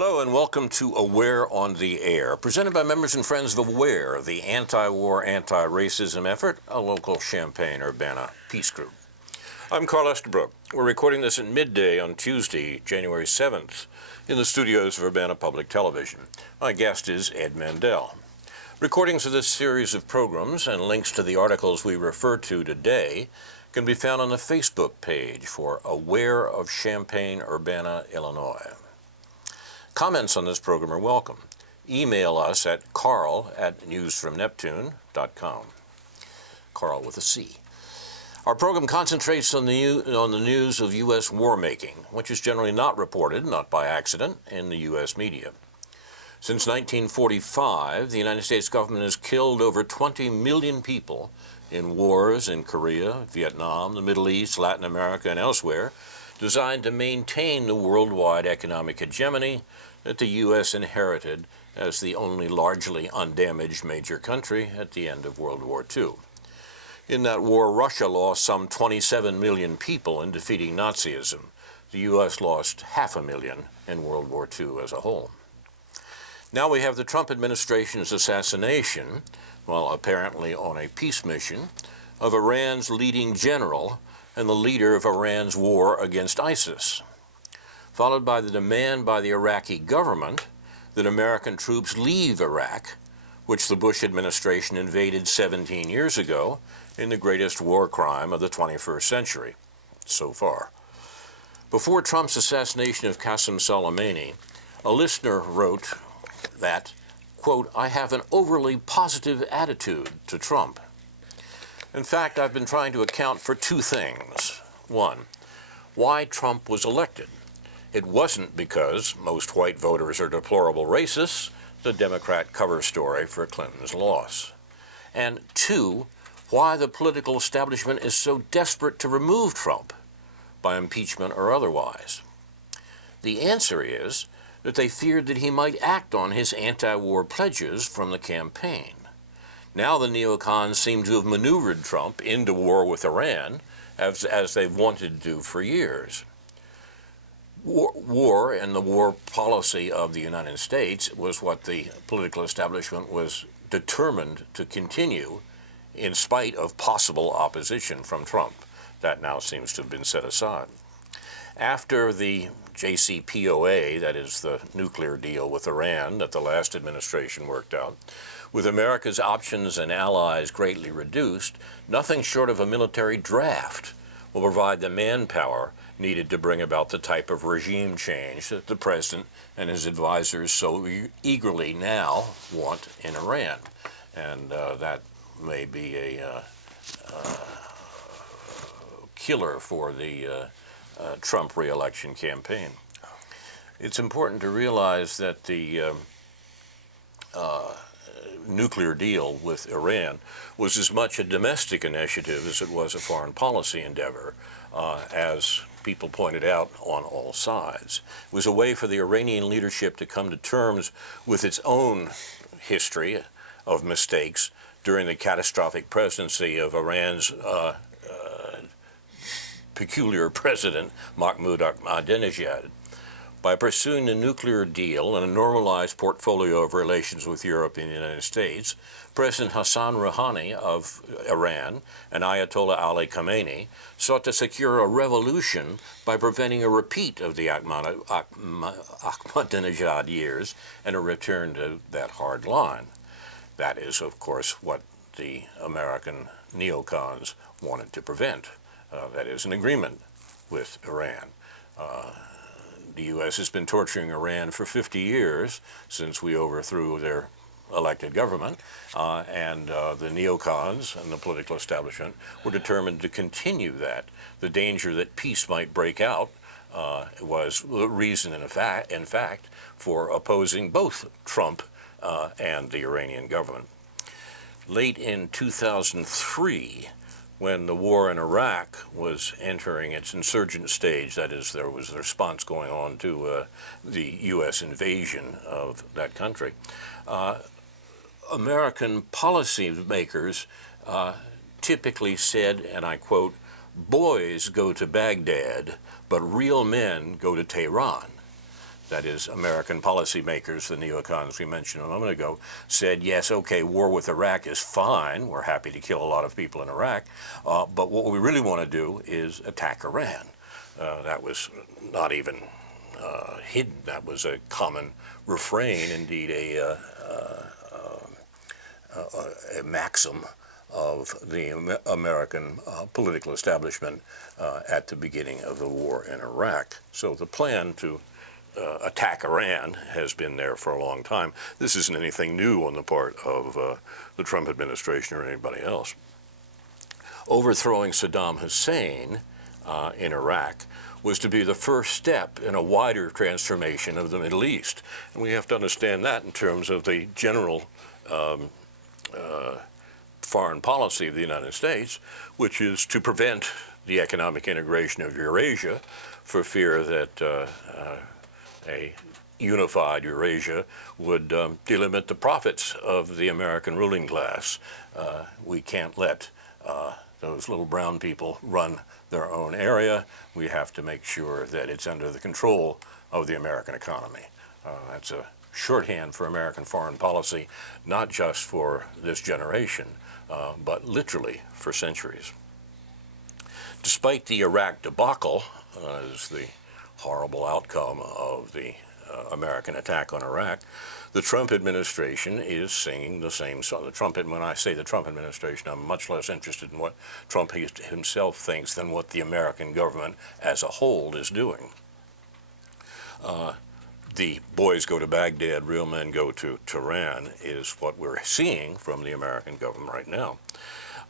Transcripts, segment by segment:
Hello and welcome to Aware on the Air, presented by members and friends of Aware, the anti-war, anti-racism effort, a local Champaign-Urbana peace group. I'm Carl Estabrook. We're recording this at midday on Tuesday, January 7th, in the studios of Urbana Public Television. My guest is Ed Mandel. Recordings of this series of programs and links to the articles we refer to today can be found on the Facebook page for Aware of Champaign-Urbana, Illinois. Comments on this program are welcome. Email us at carl@newsfromneptune.com. Carl with a C. Our program concentrates on the news of U.S. war-making, which is generally not reported, not by accident, in the U.S. media. Since 1945, the United States government has killed over 20 million people in wars in Korea, Vietnam, the Middle East, Latin America, and elsewhere, designed to maintain the worldwide economic hegemony that the U.S. inherited as the only largely undamaged major country at the end of World War II. In that war, Russia lost some 27 million people in defeating Nazism. The U.S. lost 500,000 in World War II as a whole. Now we have the Trump administration's assassination, while apparently on a peace mission, of Iran's leading general and the leader of Iran's war against ISIS, followed by the demand by the Iraqi government that American troops leave Iraq, which the Bush administration invaded 17 years ago in the greatest war crime of the 21st century, so far. Before Trump's assassination of Qasem Soleimani, a listener wrote that, quote, "I have an overly positive attitude to Trump. In fact, I've been trying to account for two things. One, why Trump was elected. It wasn't because most white voters are deplorable racists, the Democrat cover story for Clinton's loss. And two, why the political establishment is so desperate to remove Trump, by impeachment or otherwise. The answer is that they feared that he might act on his anti-war pledges from the campaign. Now the neocons seem to have maneuvered Trump into war with Iran, as they've wanted to do for years. War and the war policy of the United States was what the political establishment was determined to continue in spite of possible opposition from Trump. That now seems to have been set aside. After the JCPOA, that is the nuclear deal with Iran that the last administration worked out, with America's options and allies greatly reduced, nothing short of a military draft will provide the manpower needed to bring about the type of regime change that the president and his advisors so eagerly now want in Iran. And that may be a killer for the Trump re-election campaign. It's important to realize that the nuclear deal with Iran was as much a domestic initiative as it was a foreign policy endeavor, as people pointed out on all sides. It was a way for the Iranian leadership to come to terms with its own history of mistakes during the catastrophic presidency of Iran's peculiar president, Mahmoud Ahmadinejad. By pursuing the nuclear deal and a normalized portfolio of relations with Europe and the United States, President Hassan Rouhani of Iran and Ayatollah Ali Khamenei sought to secure a revolution by preventing a repeat of the Ahmadinejad years and a return to that hard line. That is, of course, what the American neocons wanted to prevent. That is, an agreement with Iran. The U.S. has been torturing Iran for 50 years since we overthrew their elected government, and the neocons and the political establishment were determined to continue that. The danger that peace might break out was the reason, in fact, for opposing both Trump and the Iranian government. Late in 2003, when the war in Iraq was entering its insurgent stage, that is, there was a response going on to the U.S. invasion of that country, American policymakers typically said, and I quote, "Boys go to Baghdad, but real men go to Tehran." that is, American policymakers, the neocons we mentioned a moment ago, said, yes, okay, war with Iraq is fine. We're happy to kill a lot of people in Iraq. But what we really want to do is attack Iran. That was not even hidden. That was a common refrain, indeed a maxim of the American political establishment at the beginning of the war in Iraq. So the plan to attack Iran has been there for a long time. This isn't anything new on the part of the Trump administration or anybody else. Overthrowing Saddam Hussein in Iraq was to be the first step in a wider transformation of the Middle East. And we have to understand that in terms of the general foreign policy of the United States, which is to prevent the economic integration of Eurasia for fear that a unified Eurasia would delimit the profits of the American ruling class. We can't let those little brown people run their own area. We have to make sure that it's under the control of the American economy. That's a shorthand for American foreign policy, not just for this generation, but literally for centuries. Despite the Iraq debacle as the horrible outcome of the American attack on Iraq, the Trump administration is singing the same song. When I say the Trump administration, I'm much less interested in what Trump himself thinks than what the American government as a whole is doing. The boys go to Baghdad, real men go to Tehran is what we're seeing from the American government right now.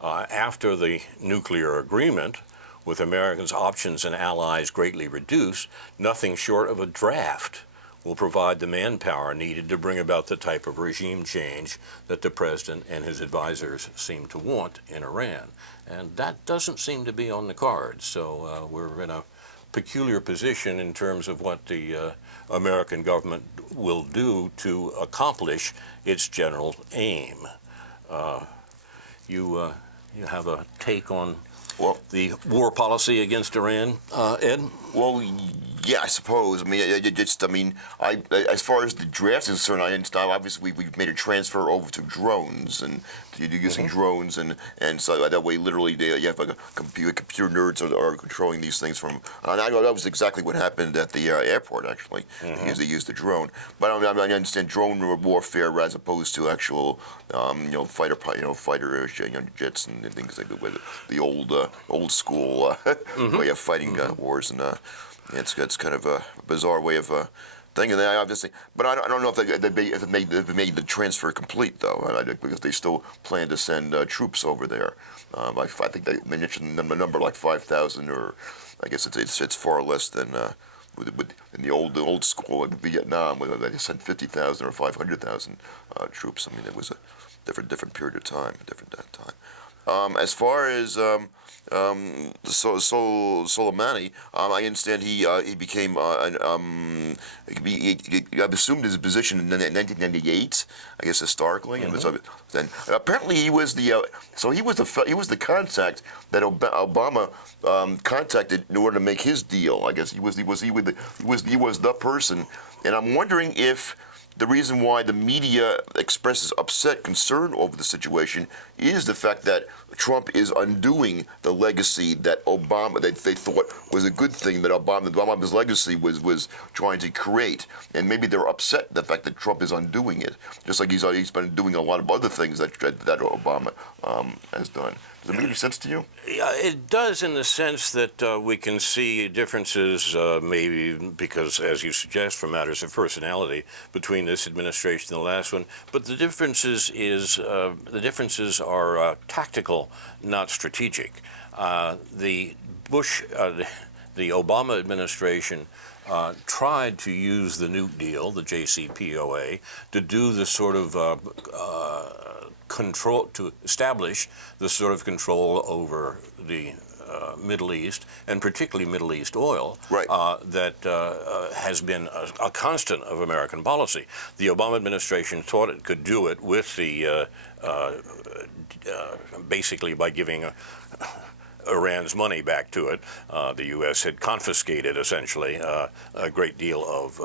After the nuclear agreement, with Americans' options and allies greatly reduced, nothing short of a draft will provide the manpower needed to bring about the type of regime change that the president and his advisors seem to want in Iran. And that doesn't seem to be on the cards. So we're in a peculiar position in terms of what the American government will do to accomplish its general aim. You have a take on the war policy against Iran, Ed? Well, yeah, I suppose. I mean, as far as the draft is concerned, obviously we've made a transfer over to drones, and you're using drones, and so that way, literally, you have like computer nerds are controlling these things from. And I know that was exactly what happened at the airport. Actually, they used the drone. But I understand drone warfare as opposed to actual, fighter jets and things like that. With the old school way of fighting wars, and it's kind of a bizarre way of thing. And they obviously, but I don't know if they made the transfer complete though, because they still plan to send troops over there. I think they mentioned the number like 5,000, or I guess it's far less than. In the old school in Vietnam, where they sent 50,000 or 500,000 troops. I mean, it was a different period of time, as far as Soleimani, I understand he became he assumed his position in 1998, I guess historically, and then apparently he was the contact that Obama contacted in order to make his deal. I guess he was the person, and I'm wondering if the reason why the media expresses concern over the situation is the fact that Trump is undoing the legacy that they thought was a good thing that Obama's legacy was trying to create, and maybe they're upset the fact that Trump is undoing it, just like he's been doing a lot of other things that Obama has done. Does it make any sense to you? Yeah, it does, in the sense that we can see differences, maybe because, as you suggest, for matters of personality between this administration and the last one. But the differences are tactical, not strategic. The Obama administration tried to use the nuke deal, the JCPOA, to do the sort of control, to establish the sort of control over the Middle East, and particularly Middle East oil, that has been a constant of American policy. The Obama administration thought it could do it with the basically by giving Iran's money back to it. The U.S. had confiscated essentially a great deal of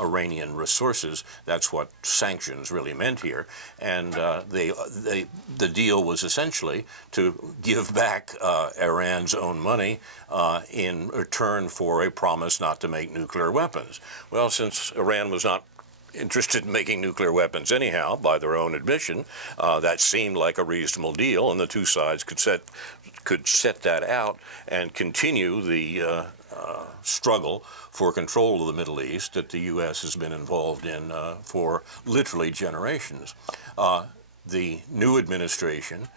Iranian resources. That's what sanctions really meant here. And the deal was essentially to give back Iran's own money in return for a promise not to make nuclear weapons. Well, since Iran was not interested in making nuclear weapons anyhow, by their own admission, that seemed like a reasonable deal, and the two sides could set that out and continue the struggle for control of the Middle East that the U.S. has been involved in for literally generations. The new administration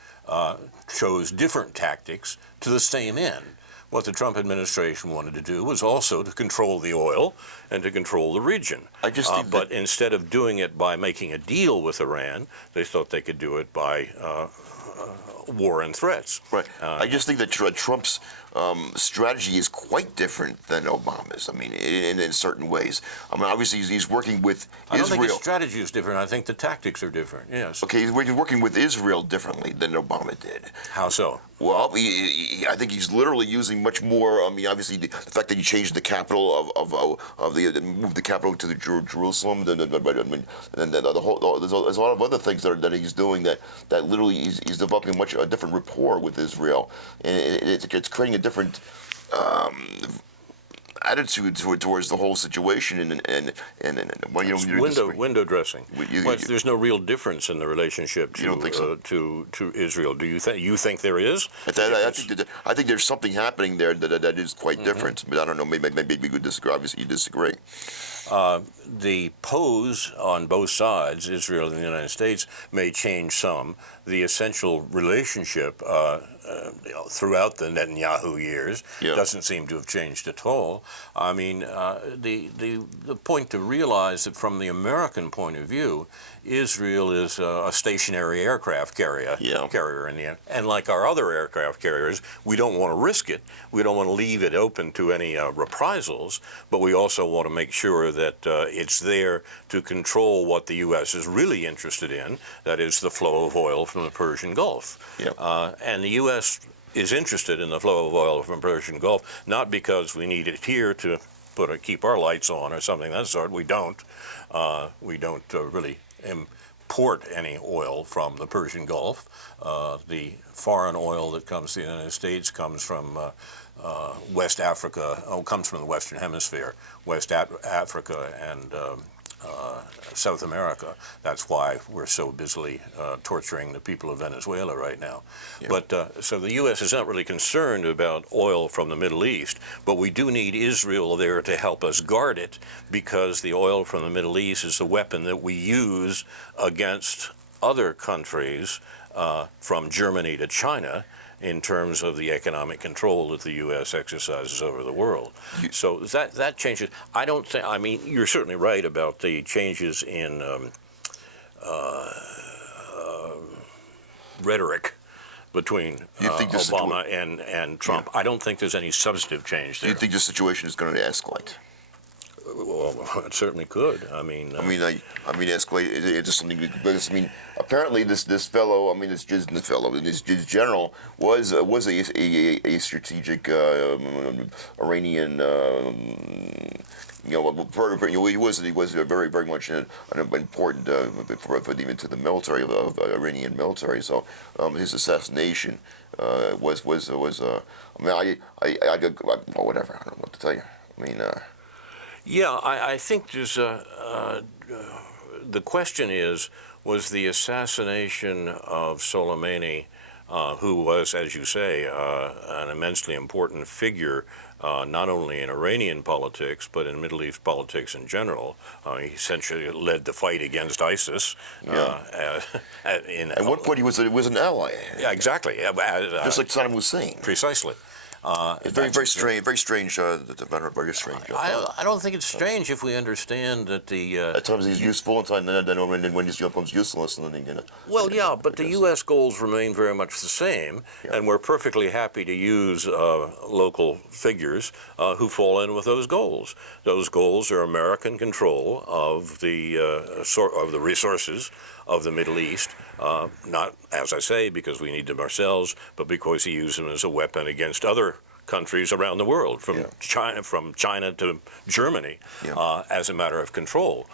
chose different tactics to the same end. What the Trump administration wanted to do was also to control the oil and to control the region. I just think but instead of doing it by making a deal with Iran, they thought they could do it by war and threats. Right. I just think that Trump's strategy is quite different than Obama's. I mean, in certain ways. I mean, obviously he's working with Israel. I don't think his strategy is different. I think the tactics are different. Yes. Okay, he's working with Israel differently than Obama did. How so? Well, I think he's literally using much more. I mean, obviously the fact that he changed the capital moved the capital to Jerusalem. And the whole there's a lot of other things that he's doing that literally he's developing a different rapport with Israel, and it's creating a different attitude towards the whole situation, and window dressing. There's no real difference in the relationship to you don't think so? to Israel. Do you think there is? I think there's something happening there that is quite different. But I don't know. Maybe we could disagree. Obviously, you disagree. The pose on both sides, Israel and the United States, may change some. The essential relationship throughout the Netanyahu years doesn't seem to have changed at all. I mean, the point to realize that from the American point of view, Israel is a stationary aircraft carrier in the end. And like our other aircraft carriers, we don't want to risk it. We don't want to leave it open to any reprisals, but we also want to make sure that it's there to control what the U.S. is really interested in, that is the flow of oil from the Persian Gulf. And the U.S. is interested in the flow of oil from the Persian Gulf, not because we need it here to keep our lights on or something of that sort. We don't. We don't really import any oil from the Persian Gulf. The foreign oil that comes to the United States comes from West Africa, comes from the Western Hemisphere, West Africa and South America. That's why we're so busily torturing the people of Venezuela right now. But so the U.S. is not really concerned about oil from the Middle East, but we do need Israel there to help us guard it, because the oil from the Middle East is a weapon that we use against other countries, from Germany to China, in terms of the economic control that the U.S. exercises over the world. So that changes. I don't think, I mean, you're certainly right about the changes in rhetoric between Obama and Trump. I don't think there's any substantive change there. Do you think the situation is going to escalate? Well, it certainly could. Escalate. It's just something. Because, apparently this fellow. This general was a strategic Iranian. He was very much an important even to the military of the Iranian military. So his assassination was. Whatever. I don't know what to tell you. I think there's the question was the assassination of Soleimani, who was, as you say, an immensely important figure, not only in Iranian politics, but in Middle East politics in general. He essentially led the fight against ISIS. At one point, he was an ally. Yeah, exactly. Just like Saddam Hussein. Precisely. It's very strange. Very strange. Very strange. I don't think it's strange if we understand that the. At times he's useful, and then when he becomes useless, and then he Well, yeah, but the U.S. goals remain very much the same, and we're perfectly happy to use local figures who fall in with those goals. Those goals are American control of the resources of the Middle East, not, as I say, because we need them ourselves, but because he used them as a weapon against other countries around the world, from Yeah. China to Germany, Yeah. as a matter of control.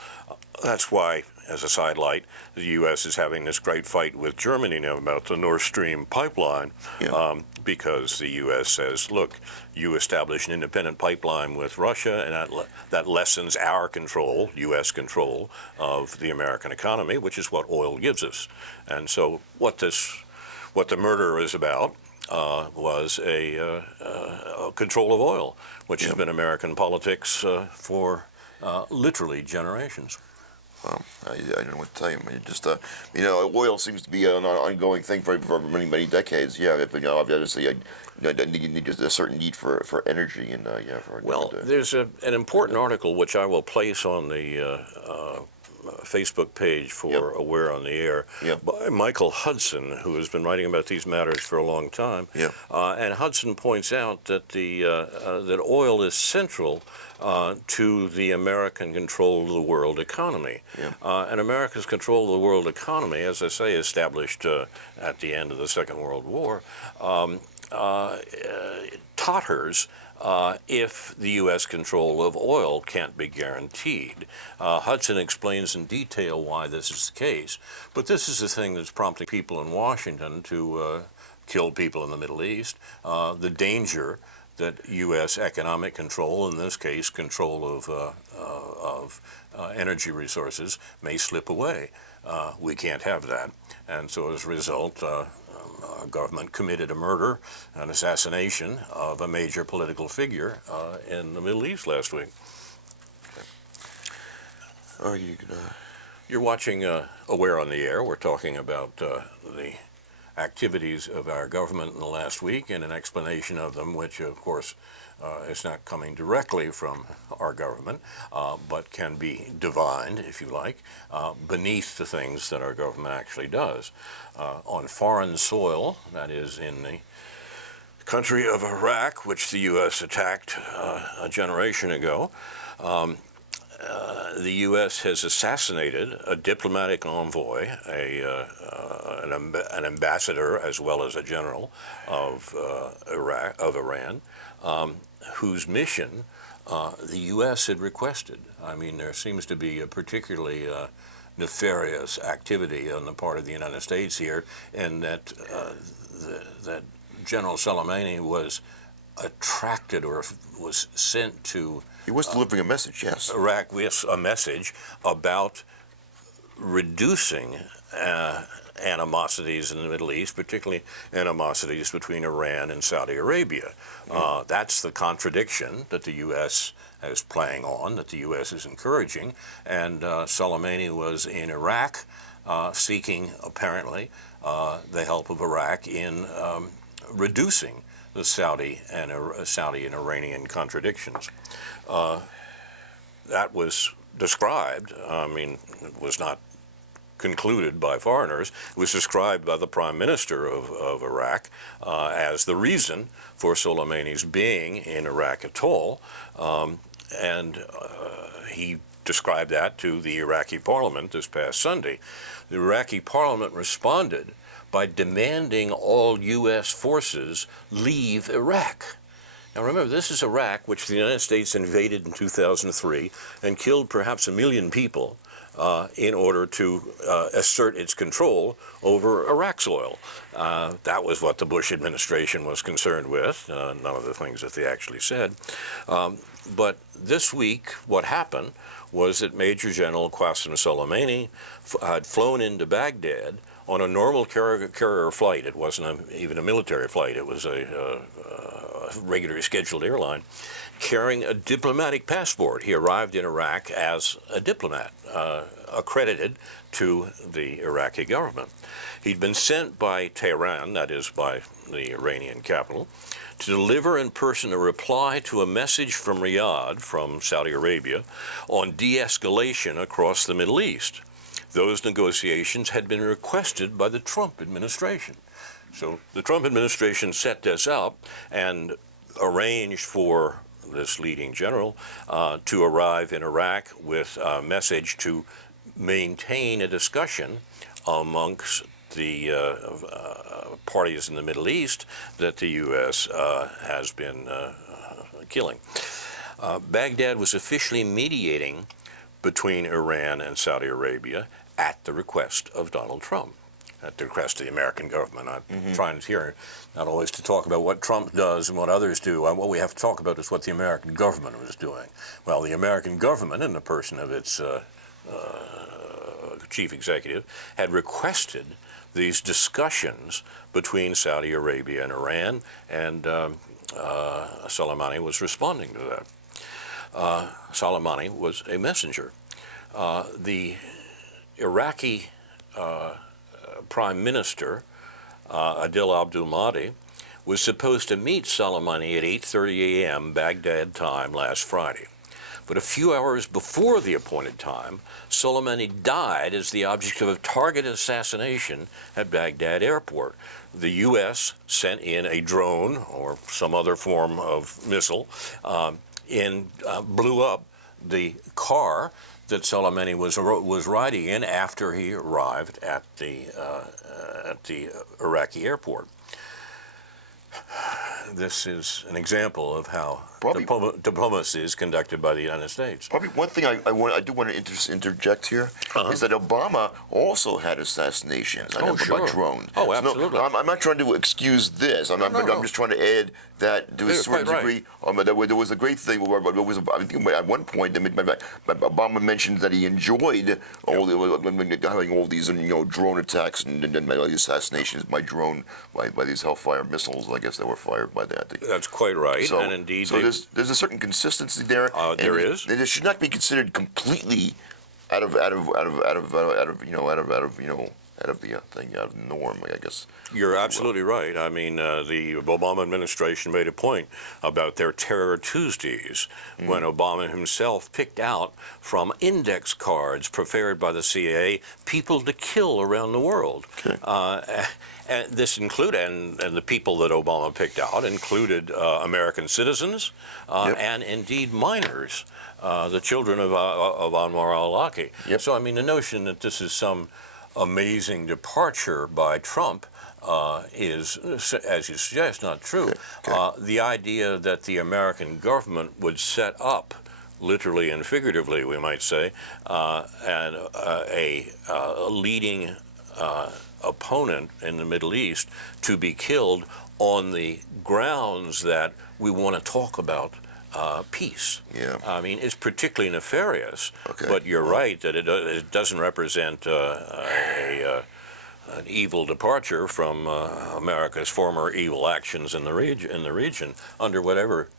That's why, as a sidelight, the U.S. is having this great fight with Germany now about the Nord Stream pipeline, Yeah. because the U.S. says, look, you establish an independent pipeline with Russia, and that lessens our control, U.S. control, of the American economy, which is what oil gives us. And so what the murder is about was a control of oil, which has been American politics for literally generations. Well, I don't know what to tell you. I mean, just oil seems to be an ongoing thing for many, many decades. Yeah, obviously, you need just a certain need for energy and Well, there's an important article which I will place on the Facebook page for Aware on the Air by Michael Hudson, who has been writing about these matters for a long time. And Hudson points out that that oil is central to the American control of the world economy. And America's control of the world economy, as I say, established at the end of the Second World War, totters if the U.S. control of oil can't be guaranteed. Hudson explains in detail why this is the case, but this is the thing that's prompting people in Washington to kill people in the Middle East, the danger that U.S. economic control, in this case control of energy resources, may slip away. We can't have that. And so as a result, our government committed a murder, an assassination of a major political figure in the Middle East last week. You're watching Aware on the Air. We're talking about the activities of our government in the last week and an explanation of them, which of course is not coming directly from our government, but can be divined, if you like, beneath the things that our government actually does. On foreign soil, that is in the country of Iraq, which the U.S. attacked a generation ago, the U.S. has assassinated a diplomatic envoy, an ambassador as well as a general of Iran, whose mission the U.S. had requested. I mean, there seems to be a particularly nefarious activity on the part of the United States here, and that General Soleimani was attracted or was sent to. He was delivering a message, yes. Iraq with a message about reducing animosities in the Middle East, particularly animosities between Iran and Saudi Arabia. That's the contradiction that the U.S. is playing on, that the U.S. is encouraging, and Soleimani was in Iraq seeking, apparently, the help of Iraq in reducing the Saudi and Iranian contradictions. That was described, I mean, it was not concluded by foreigners, it was described by the Prime Minister of Iraq as the reason for Soleimani's being in Iraq at all, and he described that to the Iraqi parliament this past Sunday. The Iraqi parliament responded by demanding all U.S. forces leave Iraq. Now remember, this is Iraq, which the United States invaded in 2003 and killed perhaps 1 million people in order to assert its control over Iraq's oil. That was what the Bush administration was concerned with, none of the things that they actually said. But this week, what happened was that Major General Qasem Soleimani had flown into Baghdad on a normal carrier flight. It wasn't even a military flight. It was a regularly scheduled airline, carrying a diplomatic passport. He arrived in Iraq as a diplomat, accredited to the Iraqi government. He'd been sent by Tehran, that is by the Iranian capital, to deliver in person a reply to a message from Riyadh, from Saudi Arabia, on de-escalation across the Middle East. Those negotiations had been requested by the Trump administration. So the Trump administration set this up and arranged for this leading general to arrive in Iraq with a message to maintain a discussion amongst the parties in the Middle East that the U.S. Has been killing. Baghdad was officially mediating between Iran and Saudi Arabia at the request of Donald Trump, at the request of the American government. I'm trying here not always to talk about what Trump does and what others do. What we have to talk about is what the American government was doing. Well, the American government, in the person of its chief executive, had requested these discussions between Saudi Arabia and Iran, and Soleimani was responding to that. Soleimani was a messenger. The Iraqi Prime Minister, Adil Abdul Mahdi, was supposed to meet Soleimani at 8:30 a.m. Baghdad time last Friday. But a few hours before the appointed time, Soleimani died as the object of a targeted assassination at Baghdad airport. The U.S. sent in a drone or some other form of missile and blew up the car that Soleimani was riding in after he arrived at the Iraqi airport. This is an example of how diplomacy is conducted by the United States. Probably one thing I do want to interject here is that Obama also had assassinations by drones. Oh, absolutely. So, no, I'm not trying to excuse this. I'm just trying to add that to a certain degree. There was a great thing. I think at one point, Obama mentioned that he enjoyed having all these drone attacks and assassinations by drone by these Hellfire missiles. I guess that were fired by that. That's quite right, so, and indeed, so there's a certain consistency there. There is. It should not be considered completely out of the norm, I guess. You're absolutely right. I mean, the Obama administration made a point about their Terror Tuesdays when Obama himself picked out from index cards prepared by the CIA people to kill around the world. Okay. And this included, and the people that Obama picked out included American citizens and indeed minors, the children of Anwar al-Awlaki. Yep. So, I mean, the notion that this is some amazing departure by Trump is, as you suggest, not true. Okay. The idea that the American government would set up, literally and figuratively, we might say, and a leading opponent in the Middle East to be killed on the grounds that we want to talk about peace. Yeah. I mean, it's particularly nefarious, but you're right that it doesn't represent an evil departure from America's former evil actions in the region under whatever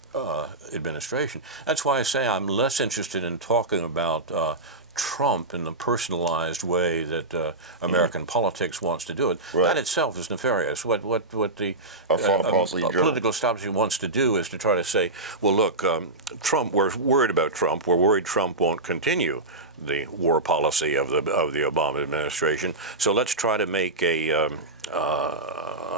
administration. That's why I say I'm less interested in talking about Trump in the personalized way that American politics wants to do it. Right. That itself is nefarious. What the political establishment wants to do is to try to say, well, look, Trump. We're worried about Trump. We're worried Trump won't continue the war policy of the Obama administration. So let's try to make a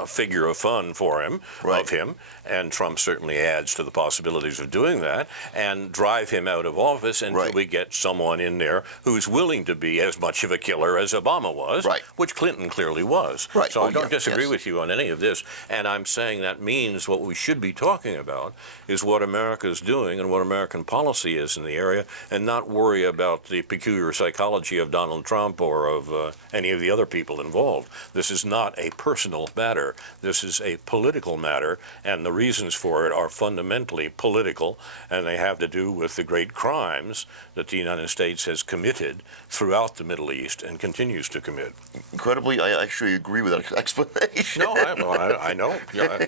figure of fun for him, of him, and Trump certainly adds to the possibilities of doing that, and drive him out of office until we get someone in there who's willing to be as much of a killer as Obama was, which Clinton clearly was. So I don't disagree with you on any of this, and I'm saying that means what we should be talking about is what America's doing and what American policy is in the area, and not worry about the peculiar psychology of Donald Trump or of any of the other people involved. This is not a personal matter. This is a political matter, and the reasons for it are fundamentally political, and they have to do with the great crimes that the United States has committed throughout the Middle East and continues to commit. Incredibly, I actually agree with that explanation. No, I know. Yeah,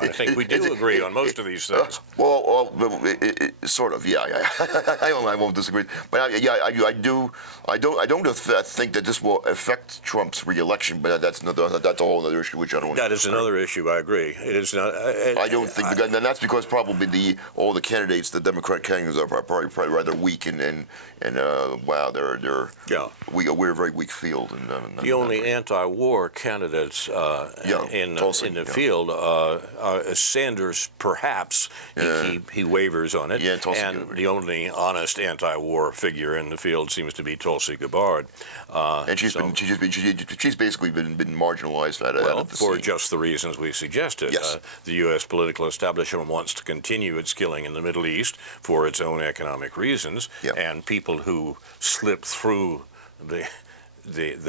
I think we do agree on most of these things. Sort of. Yeah. I won't disagree. But I don't think that this will affect Trump's re-election. But that's a whole other issue, which I don't want to. That is another issue. I agree. It is not. I don't think, and that's because probably all the candidates, the Democratic candidates, are probably rather weak and wow, we're a very weak field. And the only anti-war candidates in the field is Sanders, perhaps. He wavers on it, and the only honest anti-war figure in the field field seems to be Tulsi Gabbard. And she's basically been marginalized out of the for scene. just the reasons we suggested. Yes. The U.S. political establishment wants to continue its killing in the Middle East for its own economic reasons, Yep. and people who slip through the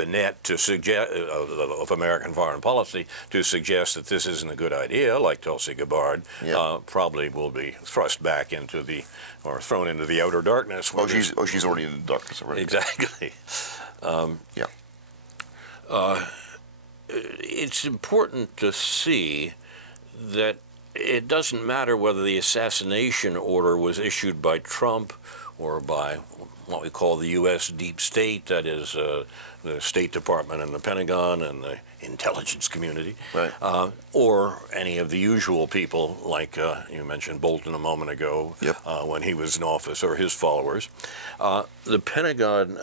net to suggest of American foreign policy to suggest that this isn't a good idea, like Tulsi Gabbard, Yep. probably will be thrust back into or thrown into the outer darkness. She's already in the darkness already. Exactly. Yeah. It's important to see that it doesn't matter whether the assassination order was issued by Trump or by what we call the U.S. deep state, that is the State Department and the Pentagon and the intelligence community, Right. or any of the usual people like you mentioned Bolton a moment ago, Yep. when he was in office, or his followers. The Pentagon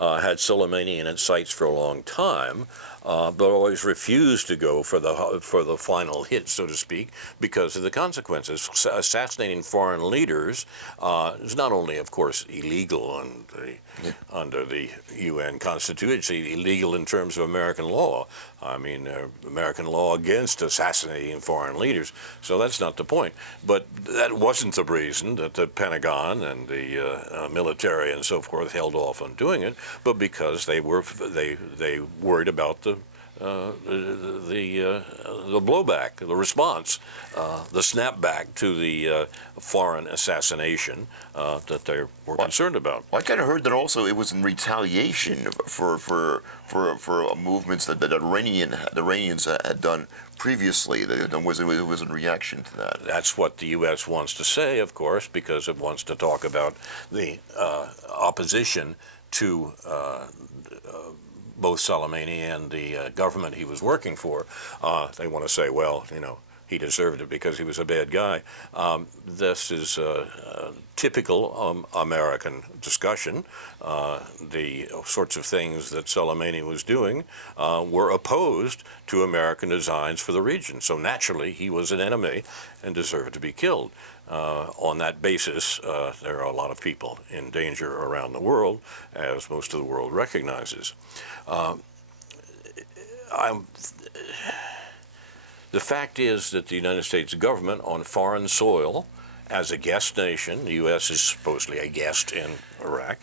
had Soleimani in its sights for a long time, but always refused to go for the final hit, so to speak, because of the consequences. Assassinating foreign leaders is not only, of course, illegal under the UN Constitution, it's illegal in terms of American law. I mean, American law against assassinating foreign leaders. So that's not the point. But that wasn't the reason that the Pentagon and the military and so forth held off on doing it, but because they worried about the blowback, the response, the snapback to the foreign assassination that they were concerned about. Well, I kind of heard that also it was in retaliation for movements that the Iranians had done previously. It was in reaction to that. That's what the U.S. wants to say, of course, because it wants to talk about the opposition to both Soleimani and the government he was working for. They want to say, well, he deserved it because he was a bad guy. This is typical American discussion. The sorts of things that Soleimani was doing were opposed to American designs for the region. So naturally, he was an enemy and deserved to be killed. On that basis, there are a lot of people in danger around the world, as most of the world recognizes. The fact is that the United States government on foreign soil, as a guest nation, the U.S. is supposedly a guest in Iraq,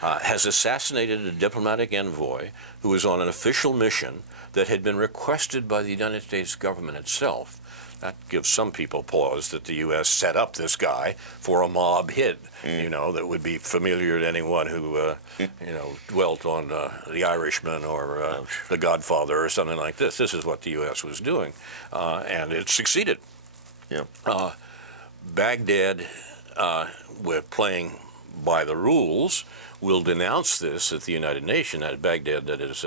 has assassinated a diplomatic envoy who was on an official mission that had been requested by the United States government itself. That gives some people pause that the U.S. set up this guy for a mob hit, that would be familiar to anyone who, dwelt on The Irishman or The Godfather or something like this. This is what the U.S. was doing, and it succeeded. Yeah. Baghdad, with playing by the rules, will denounce this at the United Nations. At Baghdad, that is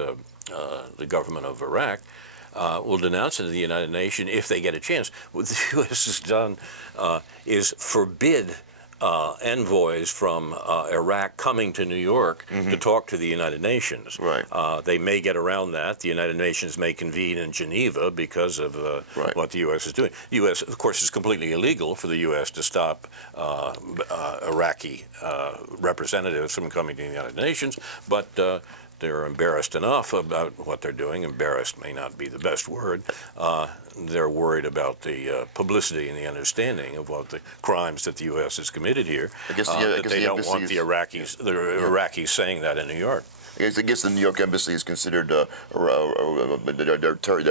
the government of Iraq, will denounce it to the United Nations if they get a chance. What the U.S. has done is forbid envoys from Iraq coming to New York to talk to the United Nations. Right. They may get around that. The United Nations may convene in Geneva because of what the U.S. is doing. The U.S., of course, is completely illegal for the U.S. to stop Iraqi representatives from coming to the United Nations, but they're embarrassed enough about what they're doing. Embarrassed may not be the best word. They're worried about the publicity and the understanding of what the crimes that the U.S. has committed here. That they don't want the Iraqis saying that in New York. I guess the New York embassy is considered their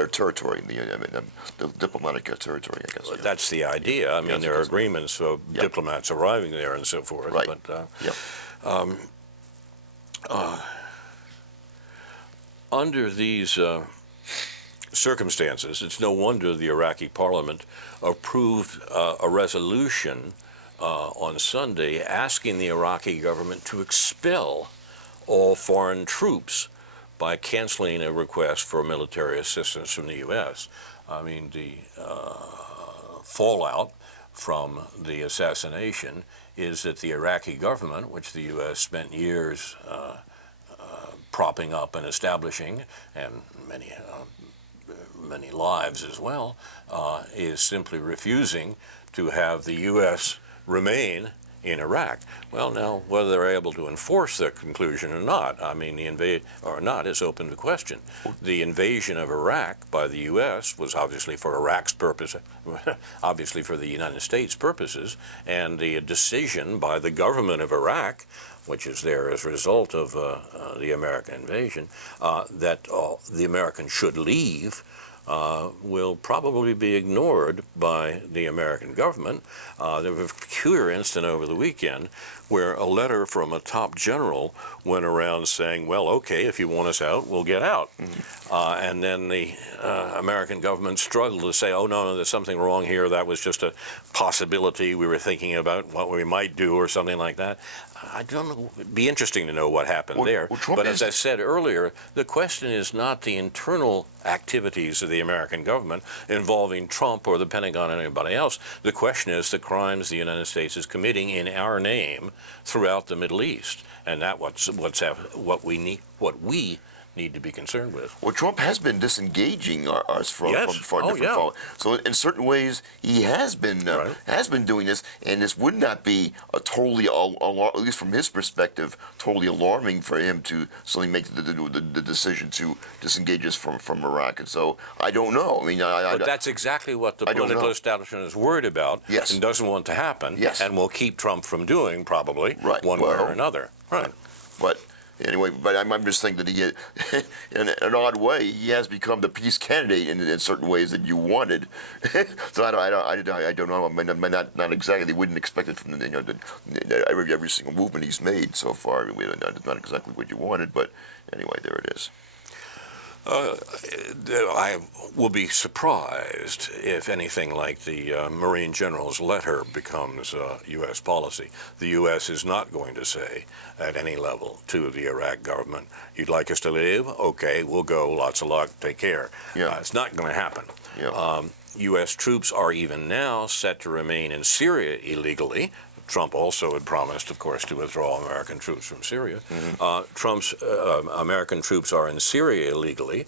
territory, the diplomatic territory, I guess. That's the idea. I mean, there are agreements of diplomats arriving there and so forth. Right. But under these circumstances, it's no wonder the Iraqi parliament approved a resolution on Sunday asking the Iraqi government to expel all foreign troops by canceling a request for military assistance from the U.S. I mean, the fallout from the assassination is that the Iraqi government, which the U.S. spent years propping up and establishing, and many lives as well, is simply refusing to have the U.S. remain in Iraq. Well, now, whether they're able to enforce their conclusion or not, I mean, is open to question. The invasion of Iraq by the U.S. was obviously for Iraq's purpose, obviously for the United States purposes, and the decision by the government of Iraq, which is there as a result of the American invasion, that the Americans should leave, will probably be ignored by the American government. There was a peculiar incident over the weekend where a letter from a top general went around saying, well, okay, if you want us out, we'll get out. And then the American government struggled to say, oh, no, there's something wrong here. That was just a possibility. We were thinking about what we might do or something like that. I don't know. It'd be interesting to know what happened there. But as I said earlier, the question is not the internal activities of the American government involving Trump or the Pentagon or anybody else. The question is the crimes the United States is committing in our name throughout the Middle East, and that what we need to be concerned with. Well, Trump has been disengaging us from different following. So in certain ways, he has been doing this, and this would not be a totally, at least from his perspective, totally alarming for him to suddenly make the decision to disengage us from Iraq. And so I don't know. I mean, but that's exactly what the political establishment is worried about and doesn't want to happen, and will keep Trump from doing probably one way or another. But anyway, but I'm just thinking that he, in an odd way, he has become the peace candidate in certain ways that you wanted. So I don't know. I mean, not exactly. They wouldn't expect it from every single movement he's made so far. I mean, not exactly what you wanted, but anyway, there it is. I will be surprised if anything like the Marine General's letter becomes U.S. policy. The U.S. is not going to say at any level to the Iraq government, you'd like us to leave? Okay, we'll go. Lots of luck. Take care. It's not going to happen. U.S. troops are even now set to remain in Syria illegally. Trump also had promised, of course, to withdraw American troops from Syria. Trump's American troops are in Syria illegally.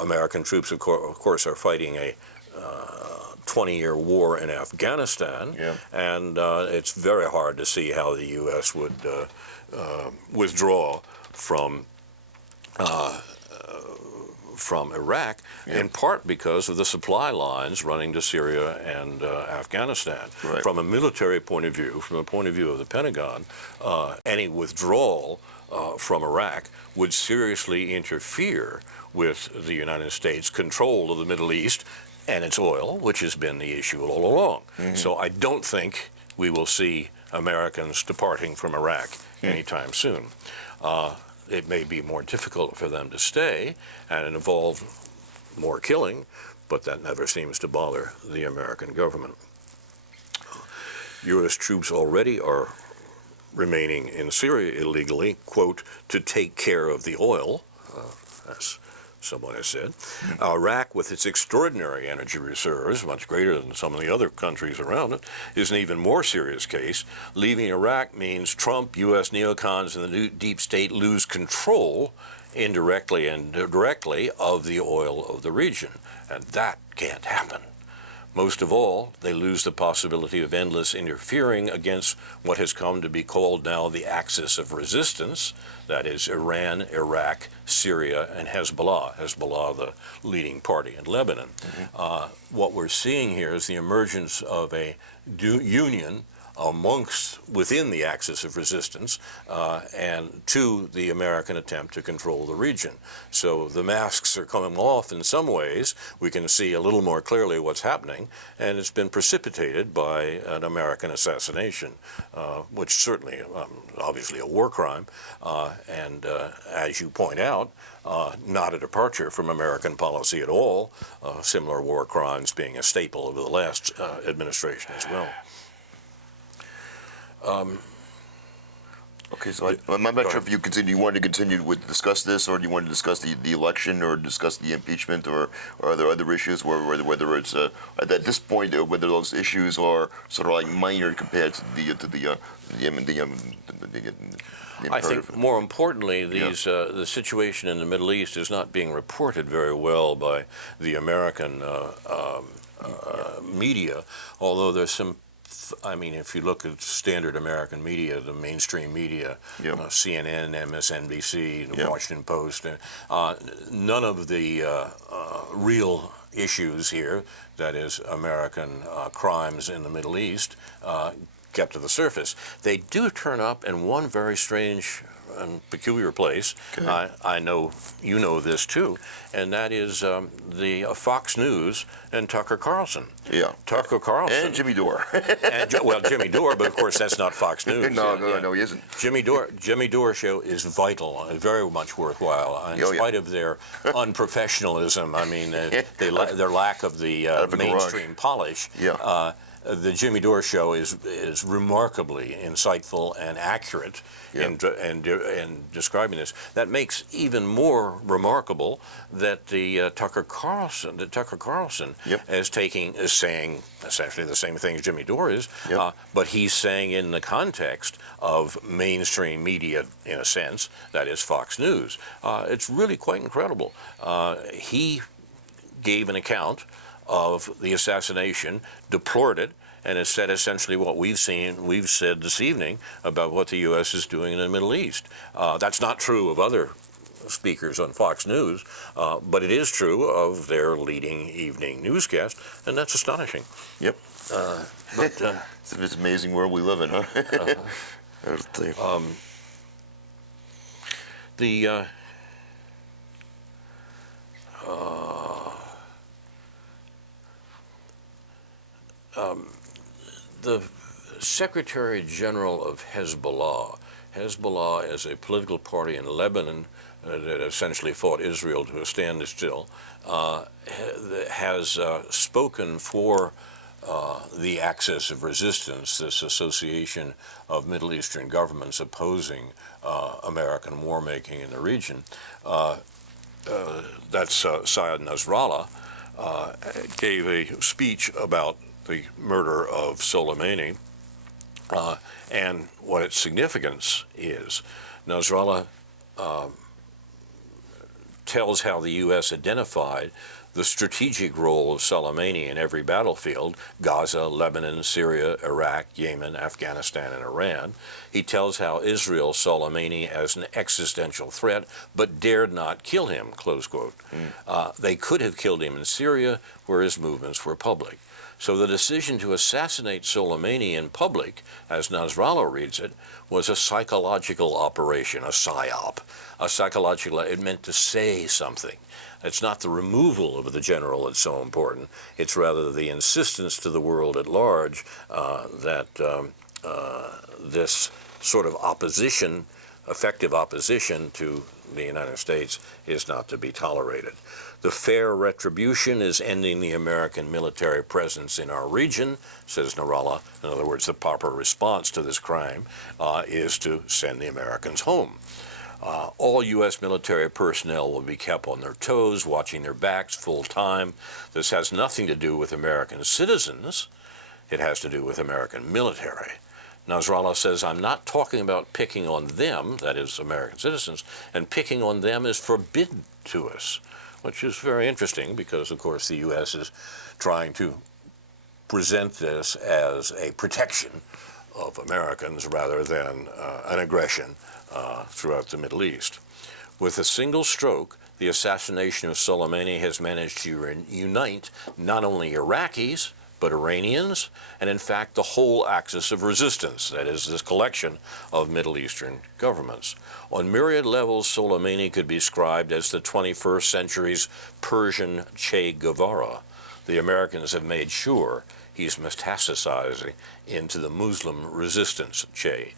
American troops, of course, are fighting a 20-year war in Afghanistan, and it's very hard to see how the U.S. would withdraw from Iraq, in part because of the supply lines running to Syria and Afghanistan. From a military point of view, from the point of view of the Pentagon, any withdrawal from Iraq would seriously interfere with the United States' control of the Middle East and its oil, which has been the issue all along. So I don't think we will see Americans departing from Iraq anytime soon. It may be more difficult for them to stay and involve more killing, but that never seems to bother the American government. U.S. troops already are remaining in Syria illegally, quote, to take care of the oil, as someone has said. Iraq, with its extraordinary energy reserves, much greater than some of the other countries around it, is an even more serious case. Leaving Iraq means Trump, U.S. neocons, and the deep state lose control, indirectly and directly, of the oil of the region. And that can't happen. Most of all, they lose the possibility of endless interfering against what has come to be called now the axis of resistance, that is Iran, Iraq, Syria, and Hezbollah. Hezbollah, the leading party in Lebanon. What we're seeing here is the emergence of a union within the axis of resistance and to the American attempt to control the region. So the masks are coming off in some ways. We can see a little more clearly what's happening, and it's been precipitated by an American assassination, which certainly, obviously a war crime, and as you point out, not a departure from American policy at all, similar war crimes being a staple of the last administration as well. Okay, so I'm not sure if you wanted to continue with discuss this, or do you want to discuss the election, or discuss the impeachment, or are there other issues whether it's at this point whether those issues are sort of like minor compared to the I think more importantly, the situation in the Middle East is not being reported very well by the American media, although there's some I mean, if you look at standard American media, the mainstream media, Yep. CNN, MSNBC, the Yep. Washington Post, none of the real issues here, that is American crimes in the Middle East, get to the surface. They do turn up in one very strange and peculiar place. Okay. I know you know this too, and that is the Fox News and Tucker Carlson. Yeah. Tucker Carlson. And Jimmy Dore. Well, Jimmy Dore, but of course that's not Fox News. No, he isn't. Jimmy Dore show is vital, very much worthwhile, in spite of their unprofessionalism. I mean, their lack of the mainstream polish. Yeah. The Jimmy Dore show is remarkably insightful and accurate in describing this. That makes even more remarkable that the Tucker Carlson Yep. is saying essentially the same thing as Jimmy Dore is, Yep. but he's saying in the context of mainstream media, in a sense, that is Fox News. It's really quite incredible. He gave an account of the assassination, deplored it, and has said essentially what we've said this evening about what the U.S. is doing in the Middle East. That's not true of other speakers on Fox News, but it is true of their leading evening newscast, and that's astonishing. Yep. But It's an amazing world we live in, huh? The Secretary General of Hezbollah is a political party in Lebanon that essentially fought Israel to a standstill, has spoken for the axis of resistance, this association of Middle Eastern governments opposing American war making in the region. That's Syed Nasrallah, gave a speech about the murder of Soleimani and what its significance is. Nasrallah tells how the U.S. identified the strategic role of Soleimani in every battlefield: Gaza, Lebanon, Syria, Iraq, Yemen, Afghanistan, and Iran. He tells how Israel saw Soleimani as an existential threat, but dared not kill him, close quote. They could have killed him in Syria, where his movements were public. So the decision to assassinate Soleimani in public, as Nasrallah reads it, was a psychological operation, a psyop. It meant to say something. It's not the removal of the general that's so important. It's rather the insistence to the world at large that this sort of opposition, effective opposition to the United States, is not to be tolerated. The fair retribution is ending the American military presence in our region, says Nasrallah. In other words, the proper response to this crime is to send the Americans home. All U.S. military personnel will be kept on their toes, watching their backs full time. This has nothing to do with American citizens. It has to do with American military. Nasrallah says, I'm not talking about picking on them, that is American citizens, and picking on them is forbidden to us, which is very interesting because, of course, the U.S. is trying to present this as a protection of Americans rather than an aggression throughout the Middle East. With a single stroke, the assassination of Soleimani has managed to unite not only Iraqis, but Iranians, and in fact the whole axis of resistance, that is, this collection of Middle Eastern governments. On myriad levels, Soleimani could be described as the 21st century's Persian Che Guevara. The Americans have made sure he's metastasizing into the Muslim resistance Che.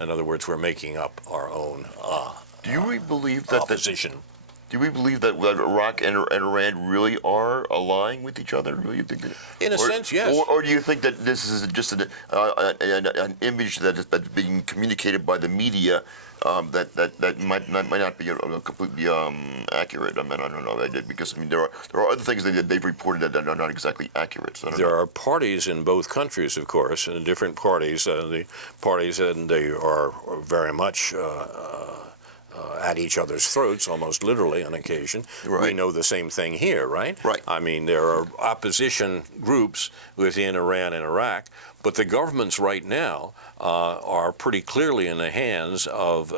In other words, we're making up our own Do we believe that opposition. Do we believe that Iraq and Iran really are allying with each other? Do you think that, In a sense, yes. Or do you think that this is just an image that's being communicated by the media that might not be completely accurate? I mean, I don't know, because I mean there are other things that they've reported that are not exactly accurate. So there are parties in both countries, of course, and different parties. The parties, and they are very much at each other's throats, almost literally on occasion. Right. We know the same thing here, right? Right. I mean, there are opposition groups within Iran and Iraq, but the governments right now are pretty clearly in the hands of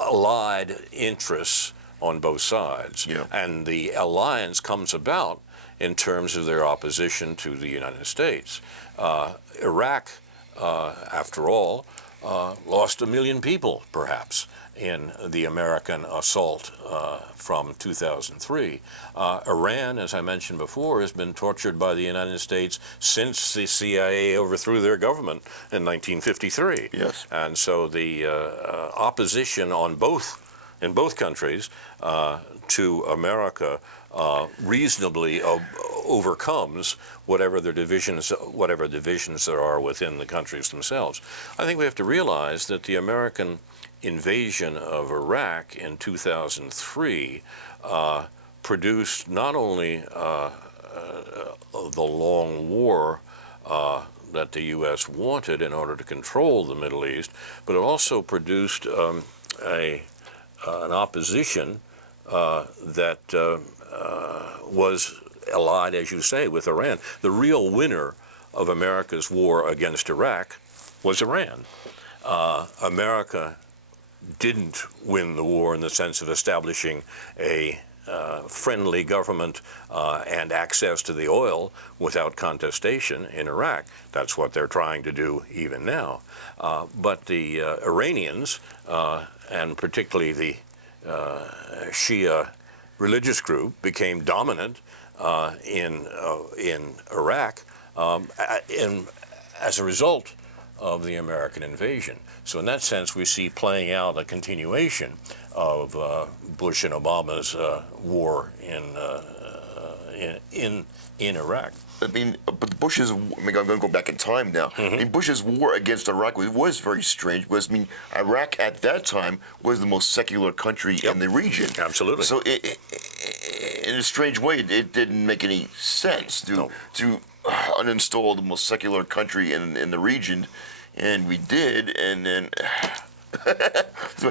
allied interests on both sides. Yeah. And the alliance comes about in terms of their opposition to the United States. Iraq, after all, lost 1 million people, perhaps, in the American assault from 2003. Iran, as I mentioned before, has been tortured by the United States since the CIA overthrew their government in 1953. Yes. And so the opposition in both countries to America reasonably overcomes whatever divisions there are within the countries themselves. I think we have to realize that the American invasion of Iraq in 2003 produced not only the long war that the U.S. wanted in order to control the Middle East, but it also produced an opposition that was allied, as you say, with Iran. The real winner of America's war against Iraq was Iran. America didn't win the war in the sense of establishing a friendly government and access to the oil without contestation in Iraq. That's what they're trying to do even now. But the Iranians, and particularly the Shia religious group, became dominant in Iraq as a result of the American invasion. So in that sense, we see playing out a continuation of Bush and Obama's war in Iraq. I mean, but Bush's, I'm going to go back in time now. Mm-hmm. I mean, Bush's war against Iraq was very strange because, I mean, Iraq at that time was the most secular country in the region. Absolutely. So in a strange way, it didn't make any sense to uninstall the most secular country in the region, and we did, and then so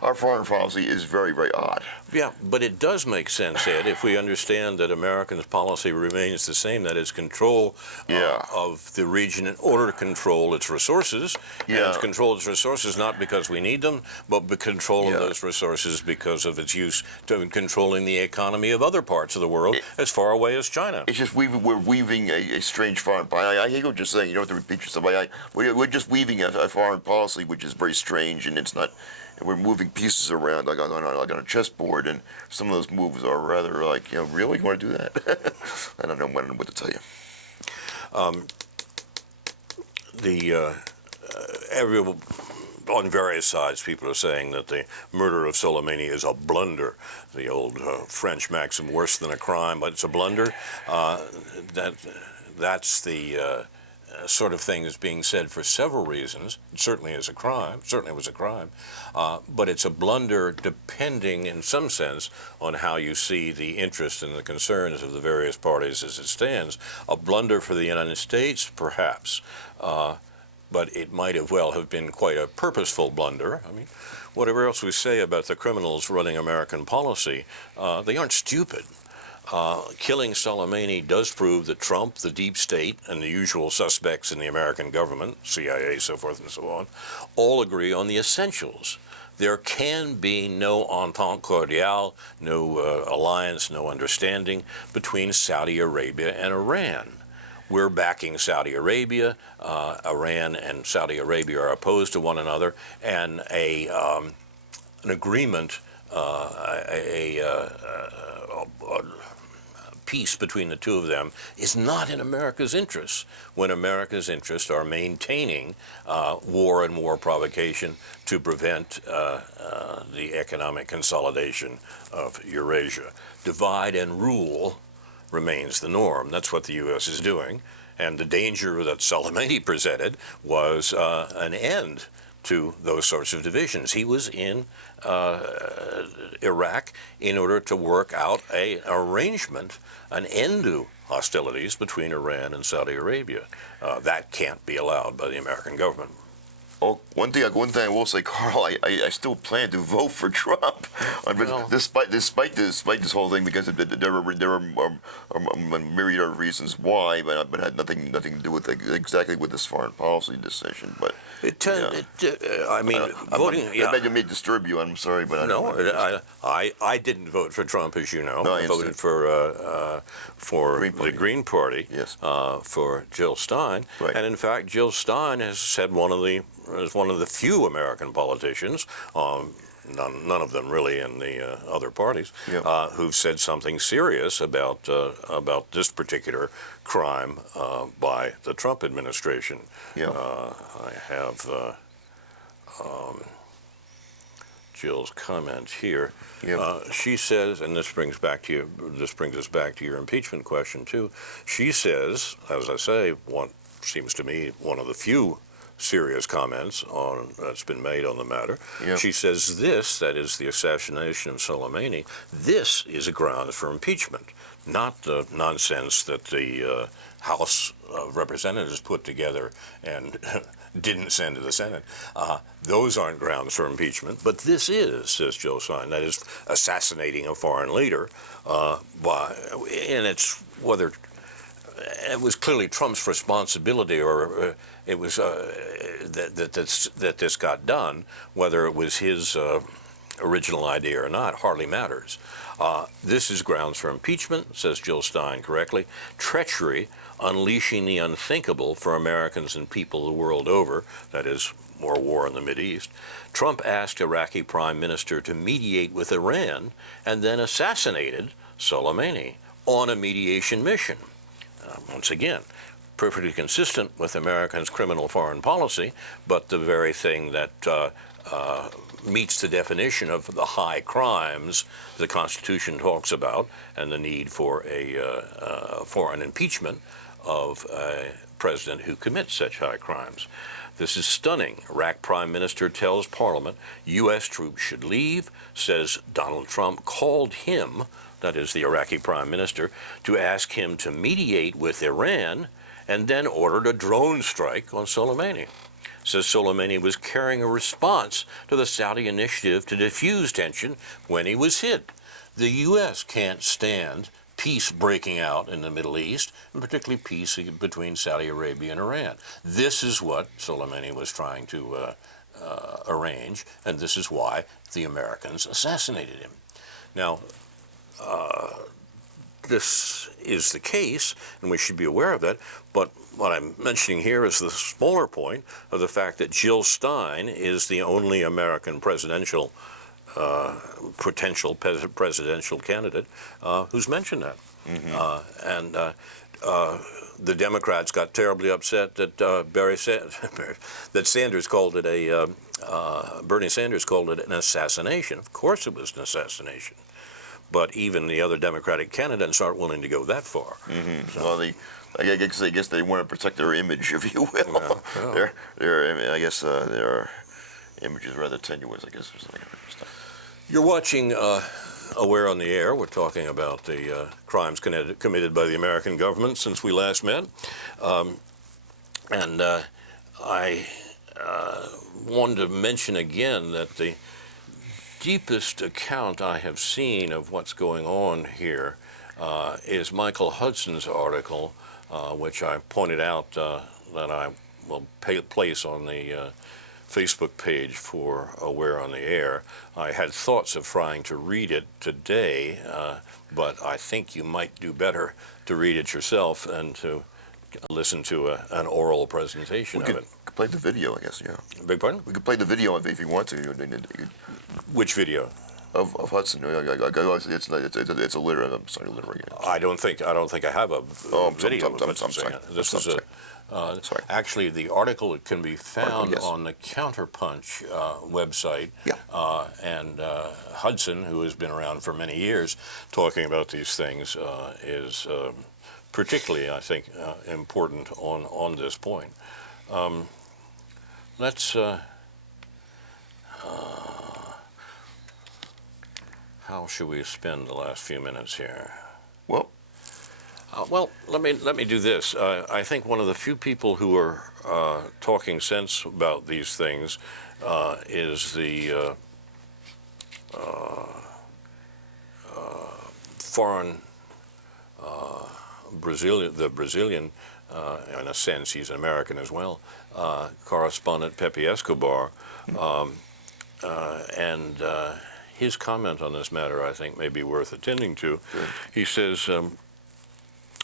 our foreign policy is very, very odd. Yeah, but it does make sense, Ed, if we understand that American policy remains the same, that is control of the region in order to control its resources. And it's control its resources not because we need them, but control of those resources because of its use to controlling the economy of other parts of the world as far away as China. It's just we're weaving a strange foreign policy. I hear you just saying, you don't have to repeat yourself. We're just weaving a foreign policy which is very strange, and it's not. We're moving pieces around like on a chessboard, and some of those moves are rather like, really, you want to do that? I don't know what to tell you. On various sides, people are saying that the murder of Soleimani is a blunder. The old French maxim, worse than a crime, but it's a blunder. That's the sort of thing is being said for several reasons. It certainly is a crime, certainly was a crime, but it's a blunder depending in some sense on how you see the interest and the concerns of the various parties as it stands. A blunder for the United States, perhaps, but it might have been quite a purposeful blunder. I mean, whatever else we say about the criminals running American policy, they aren't stupid. Killing Soleimani does prove that Trump, the deep state, and the usual suspects in the American government, CIA, so forth and so on, all agree on the essentials. There can be no entente cordiale, no alliance, no understanding between Saudi Arabia and Iran. We're backing Saudi Arabia. Iran and Saudi Arabia are opposed to one another, and an agreement, peace between the two of them is not in America's interests when America's interests are maintaining war and war provocation to prevent the economic consolidation of Eurasia. Divide and rule remains the norm. That's what the U.S. is doing. And the danger that Soleimani presented was an end to those sorts of divisions. He was in Iraq in order to work out an arrangement, an end to hostilities between Iran and Saudi Arabia. That can't be allowed by the American government. Oh, one thing I will say, Carl, I still plan to vote for Trump, Well, despite this whole thing, because there are a myriad of reasons why, but had nothing to do with exactly with this foreign policy decision. But I mean, voting. It may disturb you. I'm sorry, but No, I didn't vote for Trump, as you know. No, I I voted for the Green Party, Yes. for Jill Stein, Right. and in fact, Jill Stein has said is one of the few American politicians, none of them really in the other parties, Yeah. who've said something serious about this particular crime by the Trump administration. Yeah. I have Jill's comment here. Yep. She says, and this brings us back to your impeachment question too. She says, as I say, seems to me one of the few serious comments that's been made on the matter. Yep. She says that is the assassination of Soleimani, this is a grounds for impeachment, not the nonsense that the House of Representatives put together and didn't send to the Senate. Those aren't grounds for impeachment, but this is, says Joe Stein, that is assassinating a foreign leader and it's whether it was clearly Trump's responsibility or it was that this got done, whether it was his original idea or not, hardly matters. This is grounds for impeachment, says Jill Stein correctly. Treachery, unleashing the unthinkable for Americans and people the world over, that is, more war in the Mideast. Trump asked Iraqi Prime Minister to mediate with Iran and then assassinated Soleimani on a mediation mission. Once again, perfectly consistent with Americans' criminal foreign policy, but the very thing that meets the definition of the high crimes the Constitution talks about and the need for an impeachment of a president who commits such high crimes. This is stunning. Iraq Prime Minister tells Parliament U.S. troops should leave, says Donald Trump called him, that is the Iraqi Prime Minister, to ask him to mediate with Iran and then ordered a drone strike on Soleimani. Says Soleimani was carrying a response to the Saudi initiative to defuse tension when he was hit. The U.S. can't stand peace breaking out in the Middle East, and particularly peace between Saudi Arabia and Iran. This is what Soleimani was trying to arrange, and this is why the Americans assassinated him. Now, this is the case, and we should be aware of that, but what I'm mentioning here is the smaller point of the fact that Jill Stein is the only American potential presidential candidate who's mentioned that. Mm-hmm. The Democrats got terribly upset that Sanders called it Bernie Sanders called it an assassination. Of course it was an assassination. But even the other Democratic candidates aren't willing to go that far. Mm-hmm. So, well, I guess they want to protect their image, if you will. Yeah. Their image is rather tenuous, I guess. Or something. You're watching Aware on the Air. We're talking about the crimes committed by the American government since we last met. I wanted to mention again that the deepest account I have seen of what's going on here is Michael Hudson's article, which I pointed out that I will place on the Facebook page for Aware on the Air. I had thoughts of trying to read it today, but I think you might do better to read it yourself and to listen to an oral presentation of it. We could play the video, I guess, yeah. Beg pardon? We could play the video if you want to. Which video? Of Hudson. It's a literary. I'm sorry, literary. I don't think I have a video of Hudson saying it. This is sorry. Actually, the article can be found on the Counterpunch website. Yeah. And Hudson, who has been around for many years, talking about these things, is particularly, I think, important on this point. Let's. How should we spend the last few minutes here? Well, Well, let me do this. I think one of the few people who are talking sense about these things is the foreign Brazilian, in a sense, he's an American as well, correspondent Pepe Escobar, and his comment on this matter, I think, may be worth attending to. Sure. He says,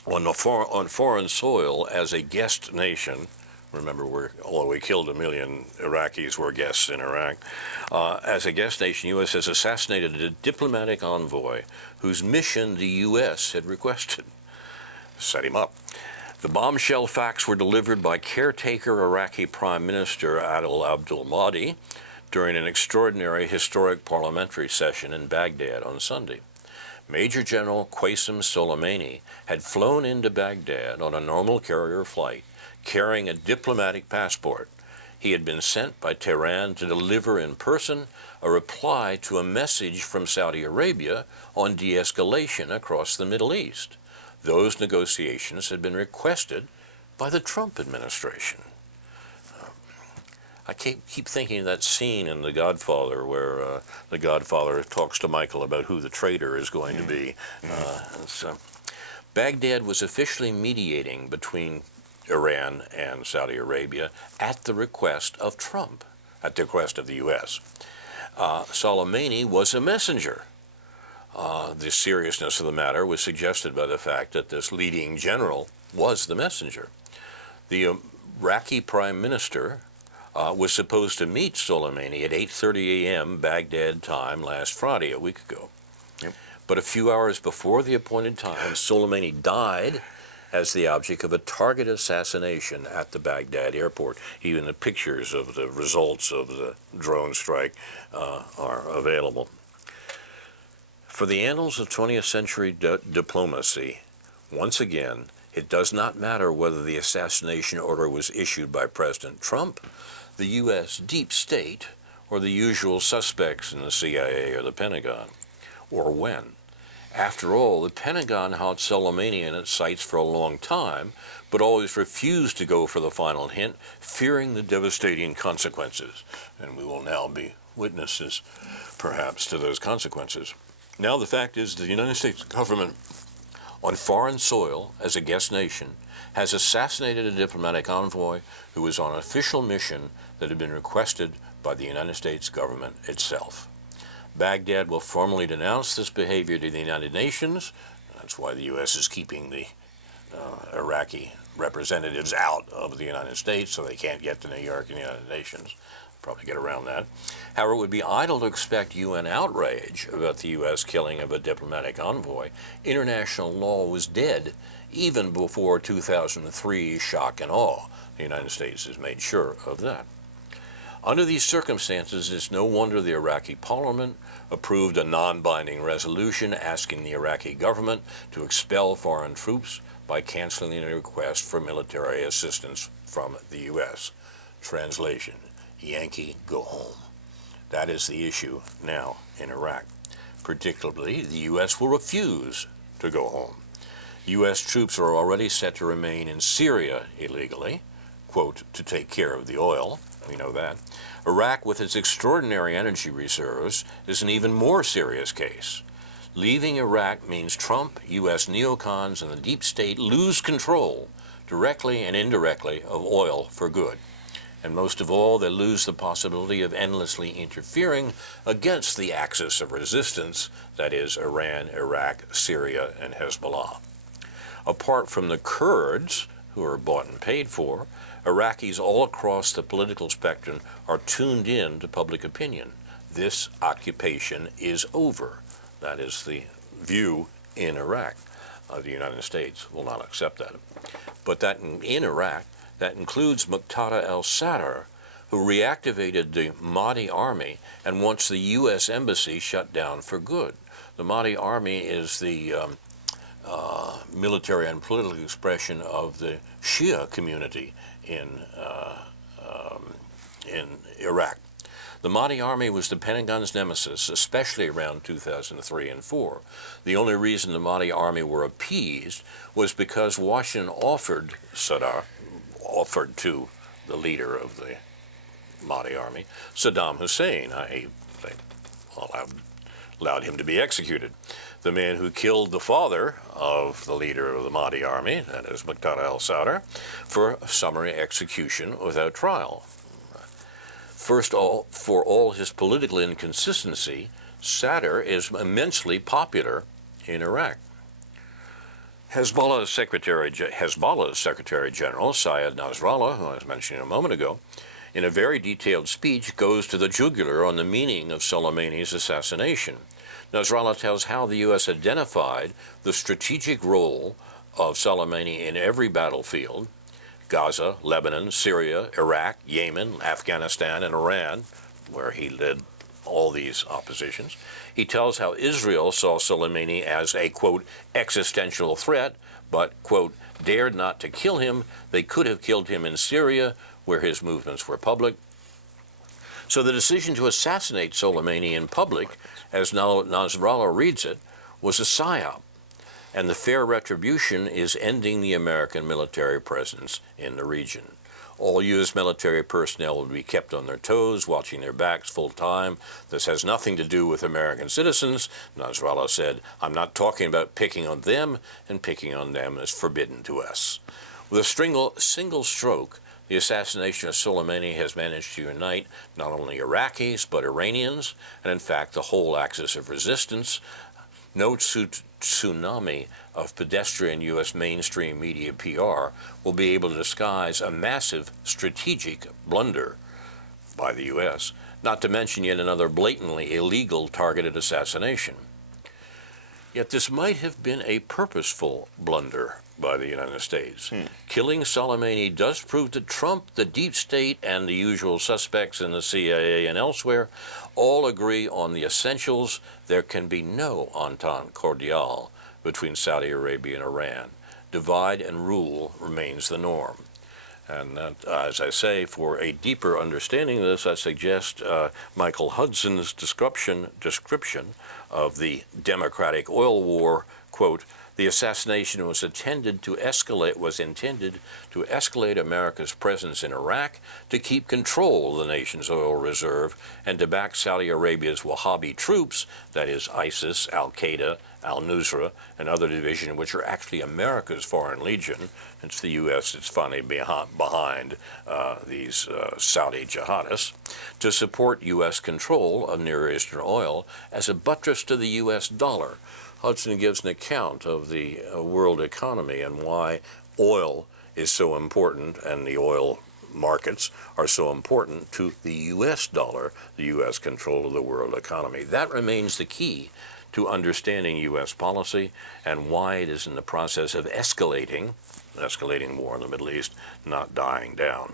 on foreign soil, as a guest nation, remember, although we killed 1 million Iraqis, we're guests in Iraq. As a guest nation, U.S. has assassinated a diplomatic envoy whose mission the U.S. had requested. Set him up. The bombshell facts were delivered by caretaker Iraqi Prime Minister Adel Abdul Mahdi during an extraordinary historic parliamentary session in Baghdad on Sunday. Major General Qasim Soleimani had flown into Baghdad on a normal carrier flight, carrying a diplomatic passport. He had been sent by Tehran to deliver in person a reply to a message from Saudi Arabia on de-escalation across the Middle East. Those negotiations had been requested by the Trump administration. I keep thinking of that scene in The Godfather where the Godfather talks to Michael about who the traitor is going to be. Baghdad was officially mediating between Iran and Saudi Arabia at the request of Trump, at the request of the U.S. Soleimani was a messenger. The seriousness of the matter was suggested by the fact that this leading general was the messenger. The Iraqi Prime Minister was supposed to meet Soleimani at 8:30 a.m. Baghdad time last Friday, a week ago. Yep. But a few hours before the appointed time, Soleimani died as the object of a target assassination at the Baghdad airport. Even the pictures of the results of the drone strike are available. For the annals of 20th century diplomacy, once again, it does not matter whether the assassination order was issued by President Trump, the U.S. deep state, or the usual suspects in the CIA or the Pentagon, or when. After all, the Pentagon had Soleimani in its sights for a long time, but always refused to go for the final hint, fearing the devastating consequences. And we will now be witnesses, perhaps, to those consequences. Now the fact is the United States government, on foreign soil as a guest nation, has assassinated a diplomatic envoy who was on an official mission that had been requested by the United States government itself. Baghdad will formally denounce this behavior to the United Nations. That's why the U.S. is keeping the Iraqi representatives out of the United States so they can't get to New York and the United Nations. Probably get around that. However, it would be idle to expect UN outrage about the U.S. killing of a diplomatic envoy. International law was dead even before 2003 shock and awe. The United States has made sure of that. Under these circumstances, it's no wonder the Iraqi parliament approved a non-binding resolution asking the Iraqi government to expel foreign troops by canceling a request for military assistance from the U.S. Translation: Yankee, go home. That is the issue now in Iraq. Particularly, the U.S. will refuse to go home. U.S. troops are already set to remain in Syria illegally, quote, to take care of the oil. We know that. Iraq, with its extraordinary energy reserves, is an even more serious case. Leaving Iraq means Trump, U.S. neocons, and the deep state lose control, directly and indirectly, of oil for good. And most of all, they lose the possibility of endlessly interfering against the axis of resistance, that is, Iran, Iraq, Syria, and Hezbollah. Apart from the Kurds, who are bought and paid for, Iraqis all across the political spectrum are tuned in to public opinion. This occupation is over. That is the view in Iraq. The United States will not accept that. But that in Iraq, that includes Muqtada al-Sadr, who reactivated the Mahdi army and wants the U.S. embassy shut down for good. The Mahdi army is the military and political expression of the Shia community in Iraq. The Mahdi army was the Pentagon's nemesis, especially around 2003 and 4. The only reason the Mahdi army were appeased was because Washington offered to the leader of the Mahdi army, Saddam Hussein. They allowed him to be executed. The man who killed the father of the leader of the Mahdi army, that is Muqtada al-Sadr, for summary execution without trial. For all his political inconsistency, Sadr is immensely popular in Iraq. Hezbollah's Secretary General, Syed Nasrallah, who I was mentioning a moment ago, in a very detailed speech goes to the jugular on the meaning of Soleimani's assassination. Nasrallah tells how the U.S. identified the strategic role of Soleimani in every battlefield: Gaza, Lebanon, Syria, Iraq, Yemen, Afghanistan, and Iran, where he led all these oppositions. He tells how Israel saw Soleimani as a, quote, existential threat, but, quote, dared not to kill him. They could have killed him in Syria, where his movements were public. So the decision to assassinate Soleimani in public, as Nasrallah reads it, was a psyop, and the fair retribution is ending the American military presence in the region. All U.S. military personnel will be kept on their toes, watching their backs full time. This has nothing to do with American citizens. Nasrallah said, I'm not talking about picking on them, and picking on them is forbidden to us. With a single stroke, the assassination of Soleimani has managed to unite not only Iraqis, but Iranians, and in fact the whole axis of resistance. No tsunami of pedestrian U.S. mainstream media PR will be able to disguise a massive strategic blunder by the U.S., not to mention yet another blatantly illegal targeted assassination. Yet this might have been a purposeful blunder by the United States. Killing Soleimani does prove that Trump, the deep state, and the usual suspects in the CIA and elsewhere all agree on the essentials. There can be no entente cordiale between Saudi Arabia and Iran. Divide and rule remains the norm. And that, as I say, for a deeper understanding of this, I suggest Michael Hudson's description of the Democratic oil war, quote, the assassination was intended to escalate America's presence in Iraq, to keep control of the nation's oil reserve, and to back Saudi Arabia's Wahhabi troops, that is ISIS, Al-Qaeda, Al-Nusra, and other divisions, which are actually America's foreign legion. It's the U.S. that's finally behind these Saudi jihadists, to support U.S. control of Near Eastern oil as a buttress to the U.S. dollar. Hudson gives an account of the world economy and why oil is so important, and the oil markets are so important to the U.S. dollar, the U.S. control of the world economy. That remains the key to understanding U.S. policy and why it is in the process of escalating war in the Middle East, not dying down.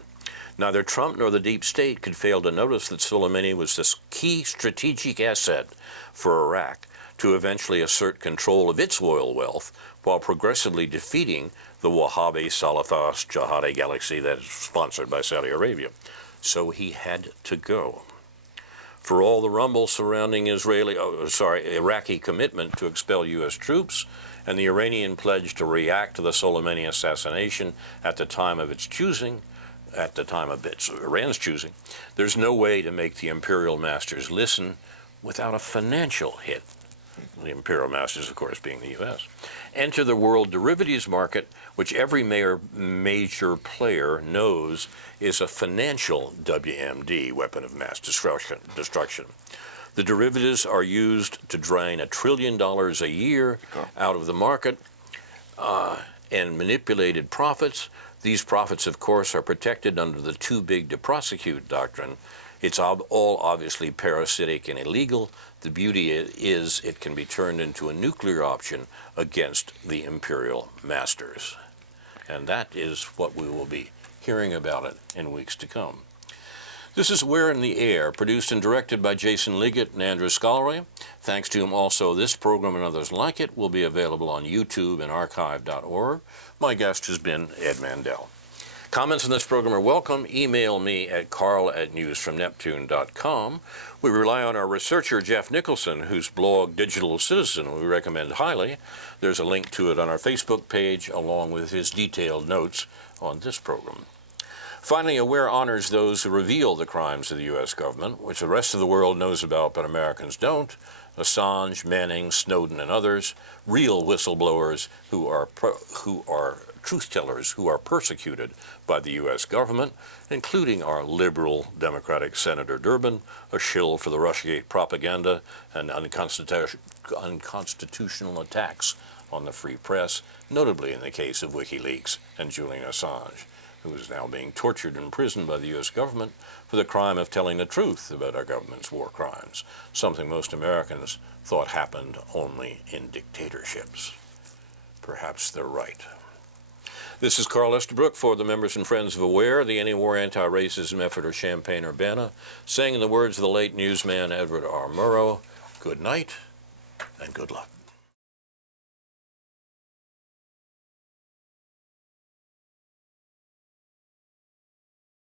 Neither Trump nor the deep state could fail to notice that Soleimani was this key strategic asset for Iraq to eventually assert control of its oil wealth while progressively defeating the Wahhabi Salafist jihadi galaxy that is sponsored by Saudi Arabia. So he had to go. For all the rumble surrounding Iraqi commitment to expel U.S. troops and the Iranian pledge to react to the Soleimani assassination at the time of Iran's choosing, there's no way to make the imperial masters listen without a financial hit. The imperial masters, of course, being the U.S. Enter the world derivatives market, which every major player knows is a financial WMD, weapon of mass destruction. The derivatives are used to drain $1 trillion a year out of the market and manipulated profits. These profits, of course, are protected under the too big to prosecute doctrine. It's all obviously parasitic and illegal. The beauty is it can be turned into a nuclear option against the imperial masters. And that is what we will be hearing about it in weeks to come. This is We're in the Air, produced and directed by Jason Liggett and Andrew Scollery. Thanks to him also, this program and others like it will be available on YouTube and archive.org. My guest has been Ed Mandel. Comments on this program are welcome. Email me at carl@newsfromneptune.com. We rely on our researcher, Jeff Nicholson, whose blog, Digital Citizen, we recommend highly. There's a link to it on our Facebook page, along with his detailed notes on this program. Finally, Aware honors those who reveal the crimes of the U.S. government, which the rest of the world knows about but Americans don't. Assange, Manning, Snowden, and others, real whistleblowers who are truth-tellers who are persecuted by the U.S. government, including our liberal Democratic Senator Durbin, a shill for the Russiagate propaganda and unconstitutional attacks on the free press, notably in the case of WikiLeaks and Julian Assange, who is now being tortured in prison by the U.S. government for the crime of telling the truth about our government's war crimes, something most Americans thought happened only in dictatorships. Perhaps they're right. This is Carl Estabrook for the members and friends of AWARE, the anti-war, anti-racism effort of Champaign-Urbana, saying in the words of the late newsman Edward R. Murrow, good night and good luck.